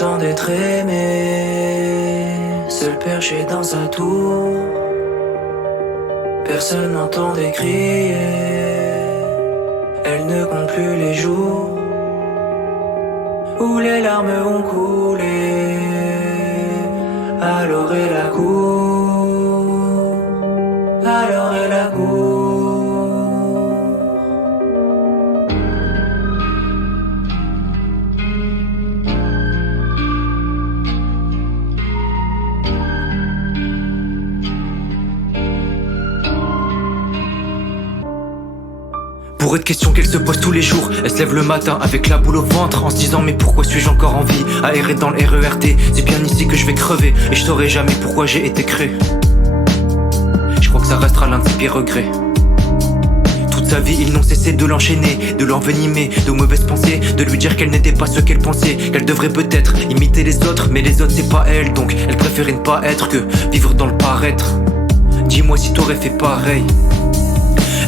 temps d'être aimé, seul perché dans sa tour. Personne n'entendait crier, elle ne compte plus les jours où les larmes ont coulé. Alors elle a court, alors elle a court. Bourré de questions qu'elle se pose tous les jours. Elle se lève le matin avec la boule au ventre en se disant mais pourquoi suis-je encore en vie, à errer dans le RERT. C'est bien ici que je vais crever et je saurai jamais pourquoi j'ai été créé. Je crois que ça restera l'un de ses pires regrets. Toute sa vie ils n'ont cessé de l'enchaîner, de l'envenimer de mauvaises pensées, de lui dire qu'elle n'était pas ce qu'elle pensait, qu'elle devrait peut-être imiter les autres, mais les autres c'est pas elle, donc elle préférait ne pas être que vivre dans le paraître. Dis-moi si t'aurais fait pareil.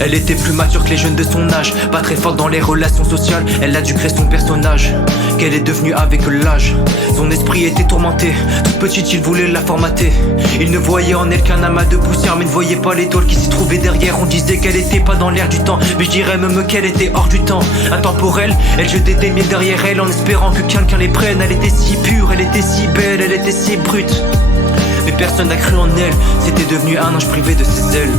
Elle était plus mature que les jeunes de son âge, pas très forte dans les relations sociales. Elle a dû créer son personnage, qu'elle est devenue avec l'âge. Son esprit était tourmenté, toute petite il voulait la formater. Il ne voyait en elle qu'un amas de poussière, mais ne voyait pas l'étoile qui s'y trouvait derrière. On disait qu'elle était pas dans l'air du temps, mais je dirais même qu'elle était hors du temps. Intemporelle, elle jetait des miettes derrière elle en espérant que quelqu'un les prenne. Elle était si pure, elle était si belle, elle était si brute, mais personne n'a cru en elle. C'était devenu un ange privé de ses ailes.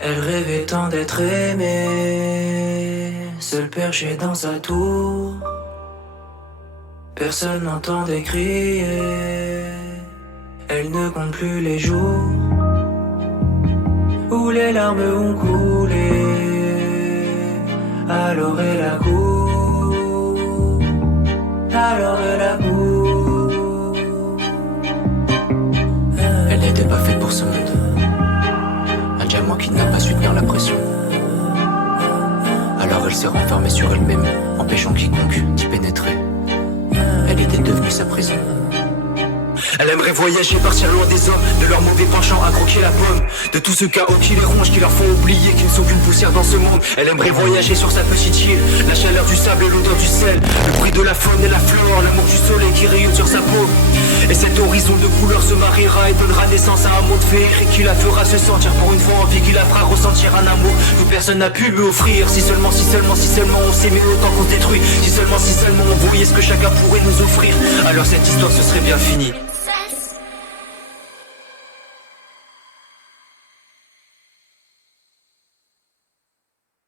Elle rêvait tant d'être aimée, seule perchée dans sa tour. Personne n'entendait crier, elle ne compte plus les jours où les larmes ont coulé. Alors elle a court, alors elle a court. Elle n'était pas faite pour ce monde. Un diamant qui n'a pas su tenir la pression. Alors elle s'est renfermée sur elle-même, empêchant quiconque d'y pénétrer. Elle était devenue sa prison. Elle aimerait voyager, partir loin des hommes, de leurs mauvais penchants à croquer la pomme, de tout ce chaos qui les ronge, qui leur font oublier qu'ils ne sont qu'une poussière dans ce monde. Elle aimerait voyager sur sa petite île, la chaleur du sable et l'odeur du sel, le bruit de la faune et la flore, l'amour du soleil qui rayonne sur sa peau. Et cet horizon de couleurs se mariera et donnera naissance à un monde féerique qui la fera se sentir pour une fois en vie, qui la fera ressentir un amour que personne n'a pu lui offrir. Si seulement, si seulement, si seulement on s'aimait autant qu'on se détruit, si seulement on voyait ce que chacun pourrait nous offrir, alors cette histoire se serait bien finie.